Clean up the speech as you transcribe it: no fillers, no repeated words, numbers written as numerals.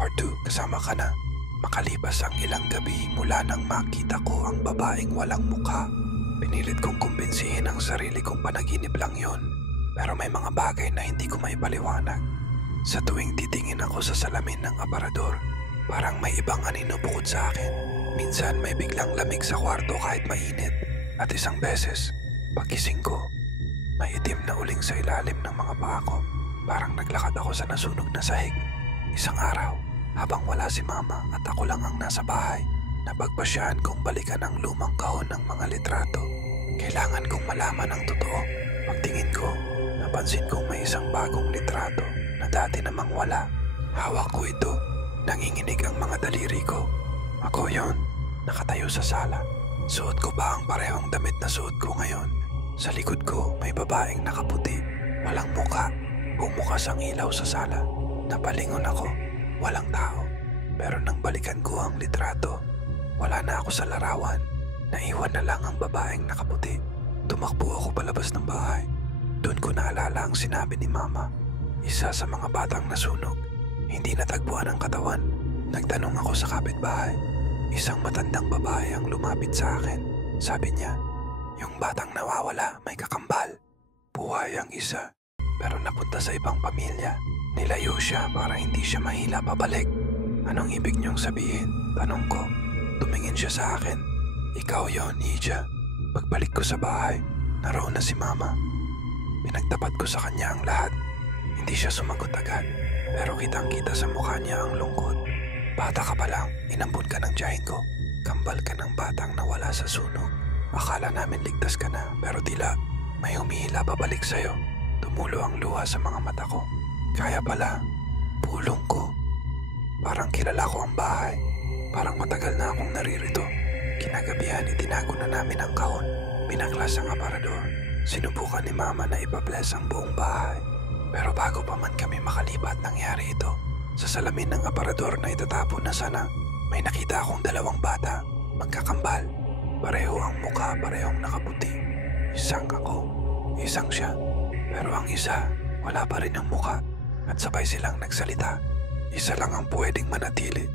Part 2, kasama ka na. Makalipas ang ilang gabi mula nang makita ko ang babaeng walang mukha, pinilit kong kumbinsihin ang sarili kong panaginip lang yon. Pero may mga bagay na hindi ko maipaliwanag. Sa tuwing titingin ako sa salamin ng aparador, parang may ibang anino bukod sa akin. Minsan may biglang lamig sa kwarto kahit mainit. At isang beses, pagkising ko, may itim na uling sa ilalim ng mga paa ko. Parang naglakad ako sa nasunog na sahig. Isang araw, habang wala si mama at ako lang ang nasa bahay, napagpasyahan kong balikan ang lumang kahon ng mga litrato. Kailangan kong malaman ang totoo. Pagtingin ko, napansin kong may isang bagong litrato na dati namang wala. Hawak ko ito, nanginginig ang mga daliri ko. Ako yon, nakatayo sa sala. Suot ko pa ang parehong damit na suot ko ngayon. Sa likod ko may babaeng nakaputi, walang muka. Bumukas ang ilaw sa sala. Napalingon ako, walang tao. Pero nang balikan ko ang litrato, wala na ako sa larawan. Naiwan na lang ang babaeng nakaputi. Tumakbo ako palabas ng bahay. Doon ko naalala ang sinabi ni mama. Isa sa mga batang nasunog, hindi natagpuan ang katawan. Nagtanong ako sa kapitbahay. Isang matandang babae ang lumapit sa akin. Sabi niya, yung batang nawawala may kakambal. Buhay ang isa, pero napunta sa ibang pamilya. Nilayo siya para hindi siya mahila pabalik. Anong ibig niyong sabihin? Tanong ko. Tumingin siya sa akin. Ikaw yon, Ija. Pagbalik ko sa bahay, naroon na si mama. Pinagtapat ko sa kanya ang lahat. Hindi siya sumagot agad, pero kitang-kita sa mukha niya ang lungkot. Bata ka pa lang, inampun ka ng tiyahin ko. Kambal ka ng batang nawala sa sunog. Akala namin ligtas ka na, pero tila may humihila pabalik sa'yo. Tumulo ang luha sa mga mata ko. Kaya pala, pulong ko. Parang kilala ko ang bahay. Parang matagal na akong naririto. Kinagabihan itinago na namin ang kahon. Binaklas ang aparador. Sinubukan ni mama na ipabless ang buong bahay. Pero bago pa man kami makalipat, nangyari ito. Sa salamin ng aparador na itatapon na sana, may nakita akong dalawang bata, magkakambal. Pareho ang mukha, parehong nakaputi. Isang ako, isang siya. Pero ang isa, wala pa rin ang mukha. At sabay silang nagsalita. Isa lang ang pwedeng manatili.